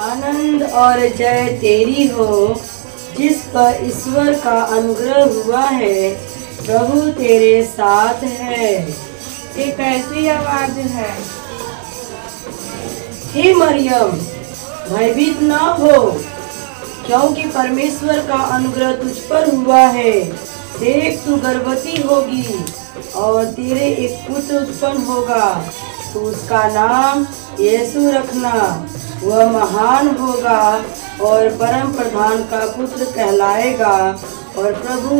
आनंद और जय तेरी हो जिस पर ईश्वर का अनुग्रह हुआ है, प्रभु तेरे साथ है। ये कैसी आवाज है? हे मरियम, भयभीत न हो, क्योंकि परमेश्वर का अनुग्रह तुझ पर हुआ है। देख, तू गर्भवती होगी और तेरे एक पुत्र उत्पन्न होगा, तो उसका नाम यीशु रखना। वह महान होगा और परम प्रधान का पुत्र कहलाएगा, और प्रभु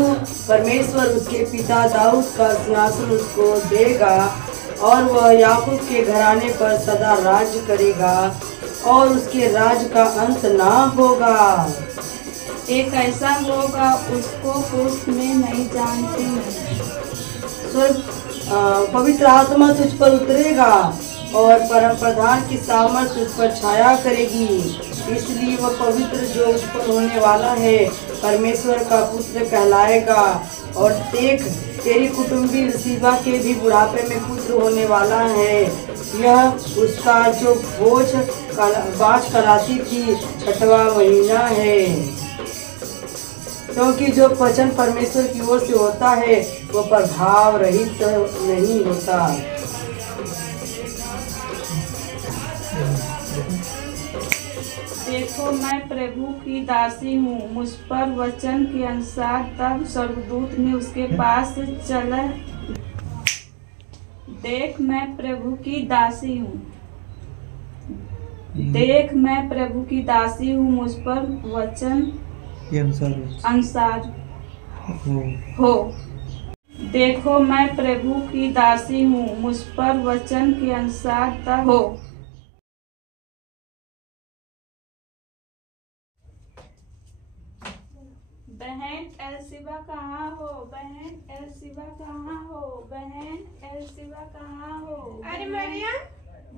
परमेश्वर उसके पिता दाऊद का सिंहासन उसको देगा, और वह याकूब के घराने पर सदा राज्य करेगा, और उसके राज का अंत ना होगा। एक ऐसा होगा उसको पुरुष में नहीं जानती। पवित्र आत्मा तुझ पर उतरेगा और परम प्रधान की सामर्थ तुझ पर छाया करेगी, इसलिए वह पवित्र जो उत्पन्न होने वाला है परमेश्वर का पुत्र कहलाएगा। और देख, तेरी कुटुंबी रिसीबा के भी बुढ़ापे में पुत्र होने वाला है। यह उसका जो बाँझ कहलाती थी 6वां महीना है, क्योंकि जो वचन परमेश्वर की ओर से होता है वो प्रभाव रहित नहीं होता। देखो, मैं प्रभु की दासी हूँ, मुझ पर वचन के अनुसार। तब स्वर्गदूत ने उसके पास चला। देख, मैं प्रभु की दासी हूँ। देख, मैं प्रभु की दासी हूँ, मुझ पर वचन के अनुसार हो। देखो, मैं प्रभु की दासी हूँ, मुझ पर वचन के अनुसार तब हो। बहन एलसिबा कहाँ हो? बहन एलसिबा कहाँ हो? बहन एलसिबा कहाँ हो? अरे मरियम,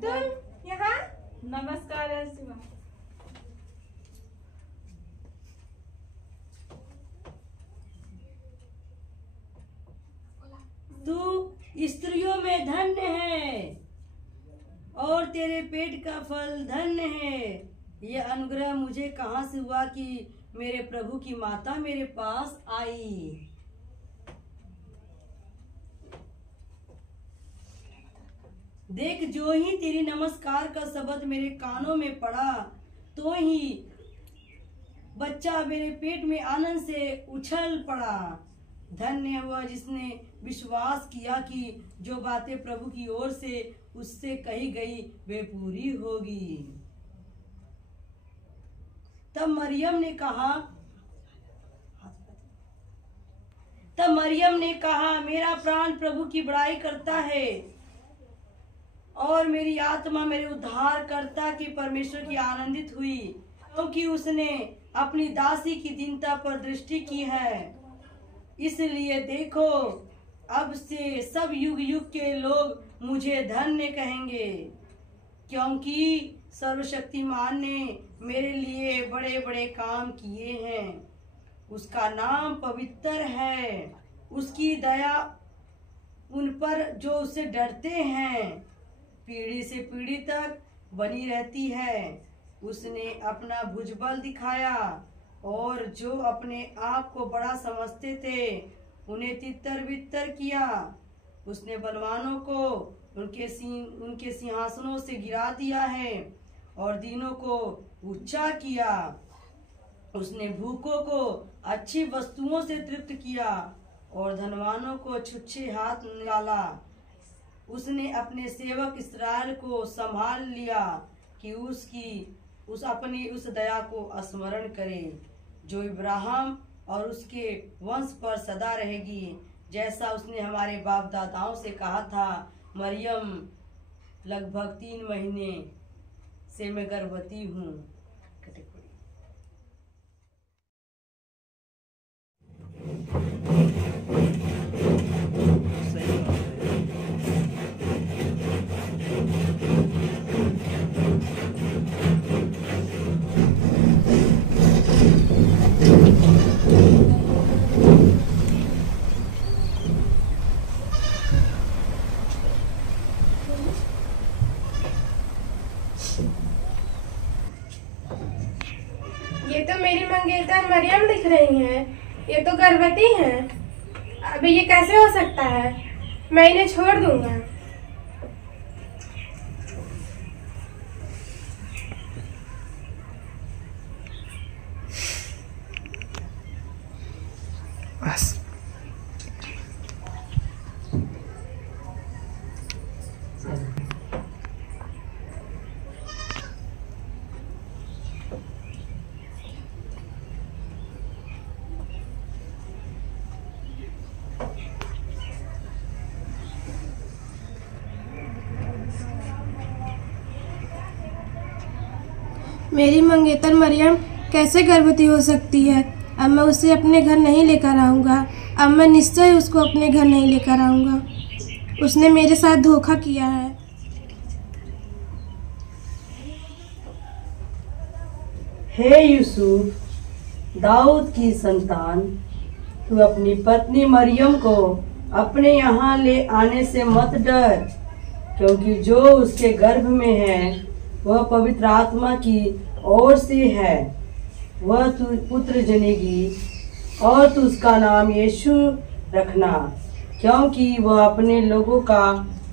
तुम यहाँ? नमस्कार एलसिबा। तू स्त्रियों में धन्य है और तेरे पेट का फल धन्य है। यह अनुग्रह मुझे कहाँ से हुआ कि मेरे प्रभु की माता मेरे पास आई। देख, जो ही तेरी नमस्कार का शब्द मेरे कानों में पड़ा, तो ही बच्चा मेरे पेट में आनंद से उछल पड़ा। धन्य है वह जिसने विश्वास किया कि जो बातें प्रभु की ओर से उससे कही गई वे पूरी होगी। तब मरियम ने कहा, मेरा प्राण प्रभु की बड़ाई करता है और मेरी आत्मा मेरे उद्धारकर्ता की परमेश्वर की आनंदित हुई, क्योंकि उसने अपनी दासी की दीनता पर दृष्टि की है। इसलिए देखो, अब से सब युग युग के लोग मुझे धन्य कहेंगे, क्योंकि सर्वशक्तिमान ने मेरे लिए बड़े बड़े काम किए हैं। उसका नाम पवित्र है, उसकी दया उन पर जो उससे डरते हैं पीढ़ी से पीढ़ी तक बनी रहती है। उसने अपना भुजबल दिखाया और जो अपने आप को बड़ा समझते थे उन्हें तितर बितर किया। उसने बलवानों को उनके सिंहासनों से गिरा दिया है और दीनों को ऊंचा किया। उसने भूखों को अच्छी वस्तुओं से तृप्त किया और धनवानों को छुच्छे हाथ निकाला। उसने अपने सेवक इस्राएल को संभाल लिया कि अपनी उस दया को स्मरण करे जो इब्राहिम और उसके वंश पर सदा रहेगी, जैसा उसने हमारे बाप दादाओं से कहा था। मरियम, लगभग 3 महीने से मैं गर्भवती हूँ। ये तो मेरी मंगेतर मरियम दिख रही हैं। ये तो गर्भवती हैं। अभी ये कैसे हो सकता है? मैं इन्हें छोड़ दूंगा। बस मेरी मंगेतर मरियम कैसे गर्भवती हो सकती है? अब मैं उसे अपने घर नहीं लेकर आऊँगा। अब मैं निश्चय उसको अपने घर नहीं लेकर आऊँगा। उसने मेरे साथ धोखा किया है। हे यूसुफ, दाऊद की संतान, तू अपनी पत्नी मरियम को अपने यहाँ ले आने से मत डर, क्योंकि जो उसके गर्भ में है वह पवित्र आत्मा की ओर से है। वह तू पुत्र जनेगी और तू उसका नाम यीशु रखना, क्योंकि वह अपने लोगों का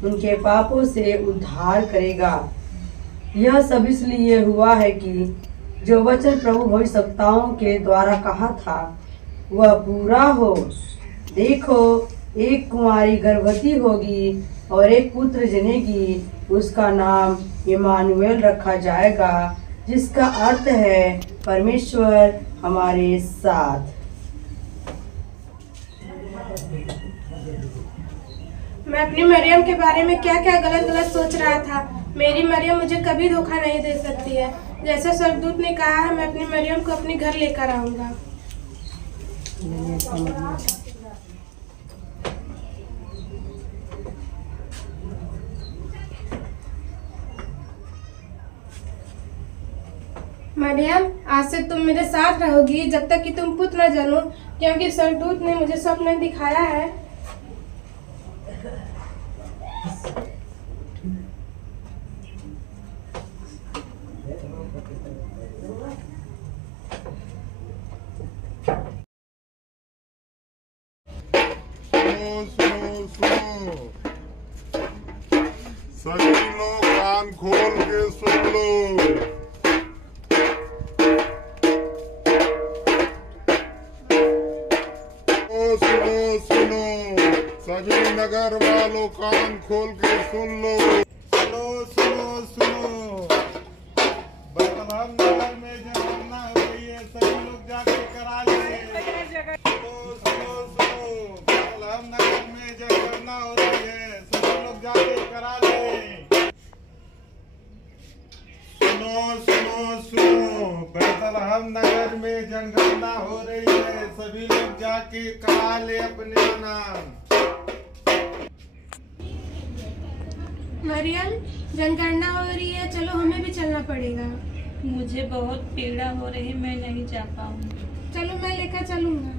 उनके पापों से उद्धार करेगा। यह सब इसलिए हुआ है कि जो वचन प्रभु भविष्यवक्ताओं के द्वारा कहा था वह पूरा हो। देखो, एक कुंवारी गर्भवती होगी और एक पुत्र जनेगी, उसका नाम इमानुएल रखा जाएगा, जिसका अर्थ है परमेश्वर हमारे साथ। मैं अपनी मरियम के बारे में क्या क्या गलत सोच रहा था। मेरी मरियम मुझे कभी धोखा नहीं दे सकती है। जैसा स्वर्गदूत ने कहा है, मैं अपनी मरियम को अपने घर लेकर आऊंगा। मरियम, आज से तुम मेरे साथ रहोगी जब तक कि तुम पुत्र न जनो, क्योंकि स्वर्गदूत ने मुझे स्वप्न दिखाया है। सुनो, सभी लोग कान खोल के सुन लो। सुनो सुनो, सभी नगर वालों कान खोल के सुन लो। सुनो सुनो सुनो, बर्तमान नगर में जनगणना हो रही है, सभी लोग जाके करा ले। सुनो सुनो, बर्तमान नगर में जनगणना हो रही है, सभी लोग जाके करा ले। सुनो सुनो सुनो, बैतलहम नगर में जनगणना हो रही है, सभी लोग जाके करा ले अपने नाम। मरियम, जनगणना हो रही है, चलो हमें भी चलना पड़ेगा। मुझे बहुत पीड़ा हो रही, मैं नहीं जा पाऊंगी। चलो मैं लेकर चलूंगा।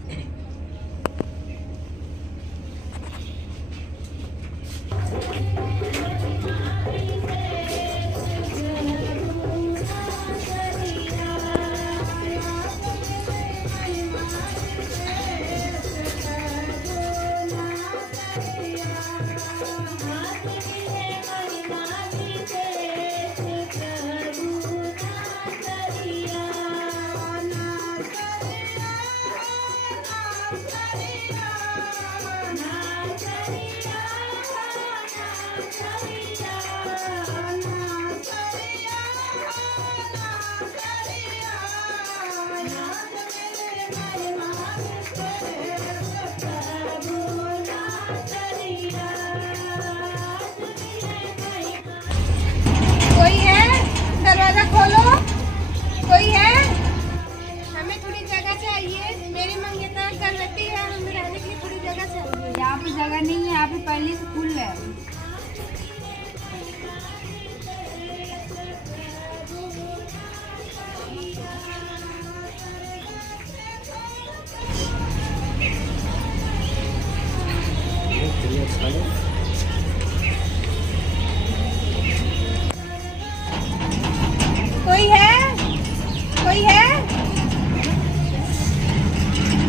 कोई है? दरवाजा खोलो। कोई है? हमें थोड़ी जगह चाहिए। मेरी मंगेतर गर्भवती है, हमें रहने के लिए थोड़ी जगह चाहिए। यहाँ पे जगह नहीं है, यहाँ पे पहले से फुल है। कोई है? कोई है?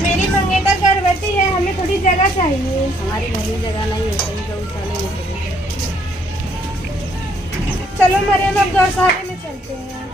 मेरी मंगेतर गर्भवती है, हमें थोड़ी जगह चाहिए। हमारी घर में जगह नहीं है, कहीं का उठाने नहीं सकते। चलो मरियम, अब गौशाला में चलते हैं।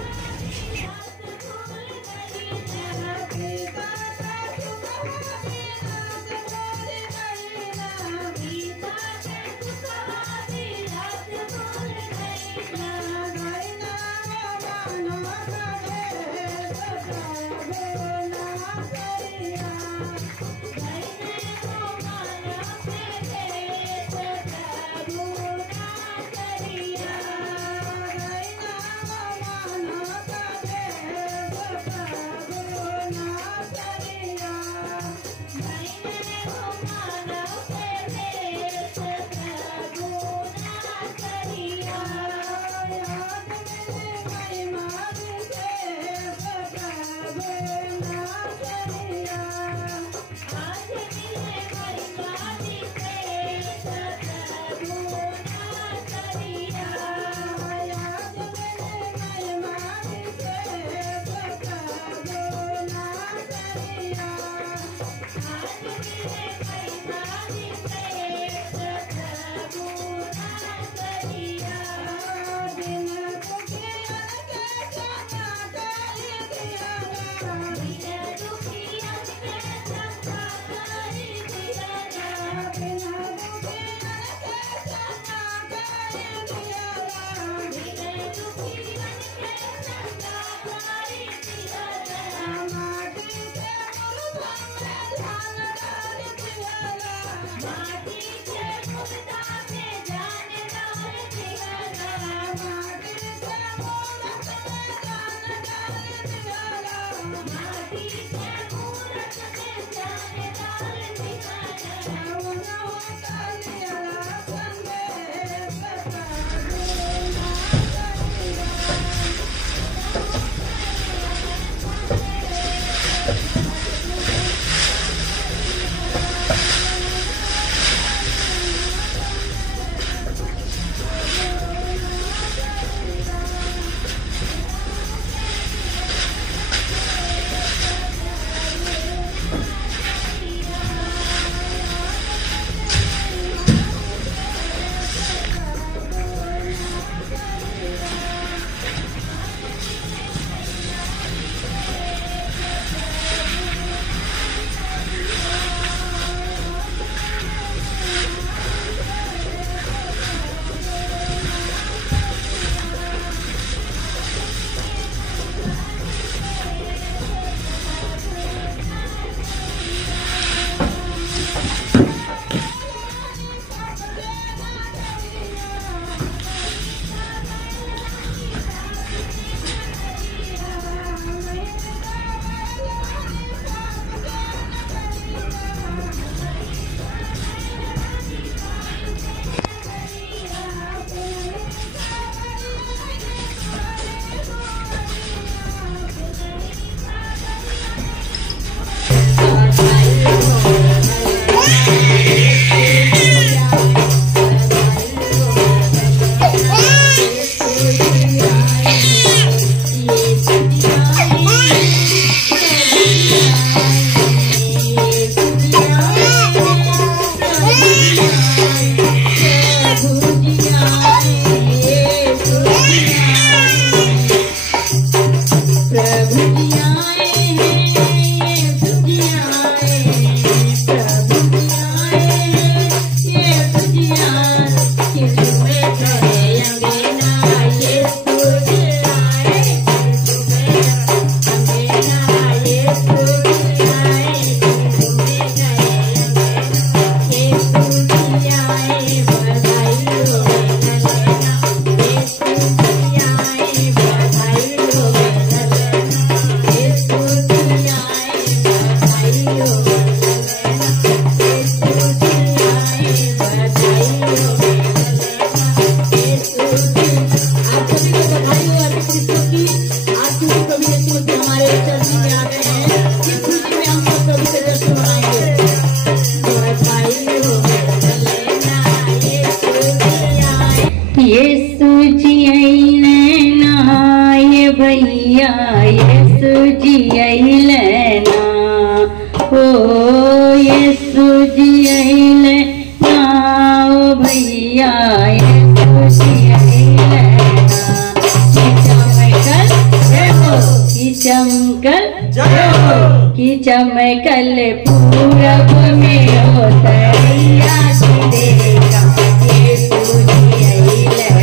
कि चमकल पूरब में हो तरैया की देखा यीशु जी अइलना।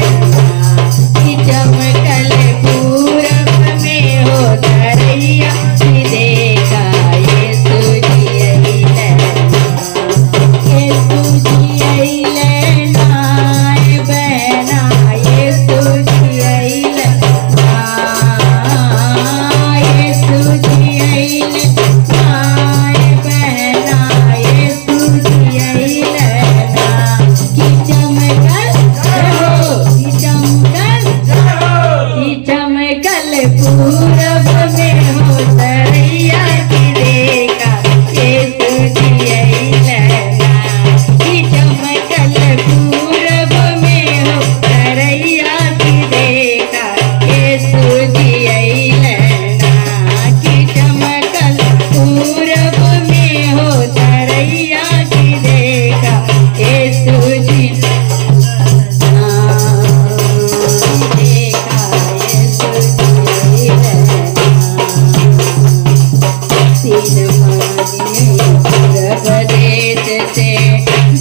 कि चमकल पूरब में हो तरैया की देखा यीशु जी अइलना। यीशु जी अइलना बहना यीशु जी अइलना। यीशु जी अइलना बहना यीशु जी अइलना। कि चमकल कि चमकल पूरब में हो तरैया की देखा यीशु जी अइलना। कि चमकल पूरब में हो तरैया की देखा यीशु जी अइलना। कि चमकल पूरब में हो तरैया की देखा यीशु जी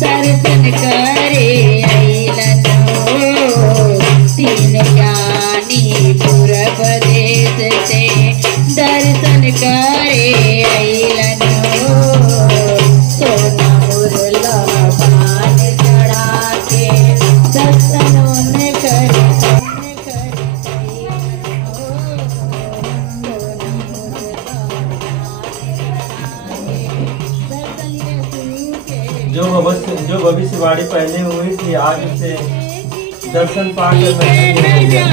दर्शन करे अइलन हो। तीन ज्ञानी पूरब देश से दर्शन करे अइलन हो। सोना मुरला पान चढ़ा के दर्शन करे जो भविष्यवाणी पहले हुई थी आज से दर्शन पाकर मैं धन्य हो गया।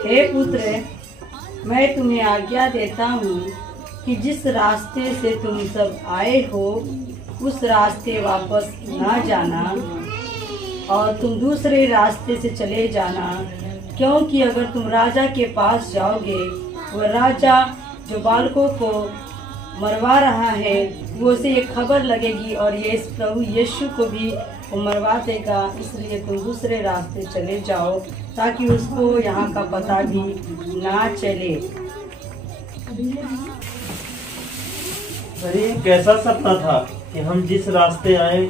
हे पुत्र, मैं तुम्हें आज्ञा देता हूँ कि जिस रास्ते से तुम सब आए हो उस रास्ते वापस ना जाना और तुम दूसरे रास्ते से चले जाना, क्योंकि अगर तुम राजा के पास जाओगे वह राजा जो बालकों को मरवा रहा है वो से ये खबर लगेगी और ये प्रभु यीशु को भी वो मरवा देगा। इसलिए तुम दूसरे रास्ते चले जाओ ताकि उसको यहाँ का पता भी ना चले। अरे कैसा सपना था कि हम जिस रास्ते आए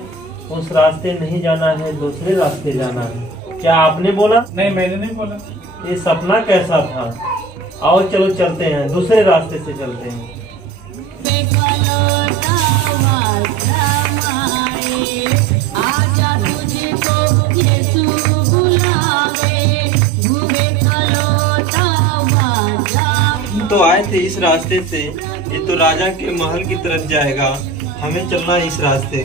उस रास्ते नहीं जाना है, दूसरे रास्ते जाना है। क्या आपने बोला? नहीं, मैंने नहीं बोला। ये सपना कैसा था? आओ चलो चलते हैं, दूसरे रास्ते से चलते हैं। तो आए थे इस रास्ते से, ये तो राजा के महल की तरफ जाएगा, हमें चलना है इस रास्ते।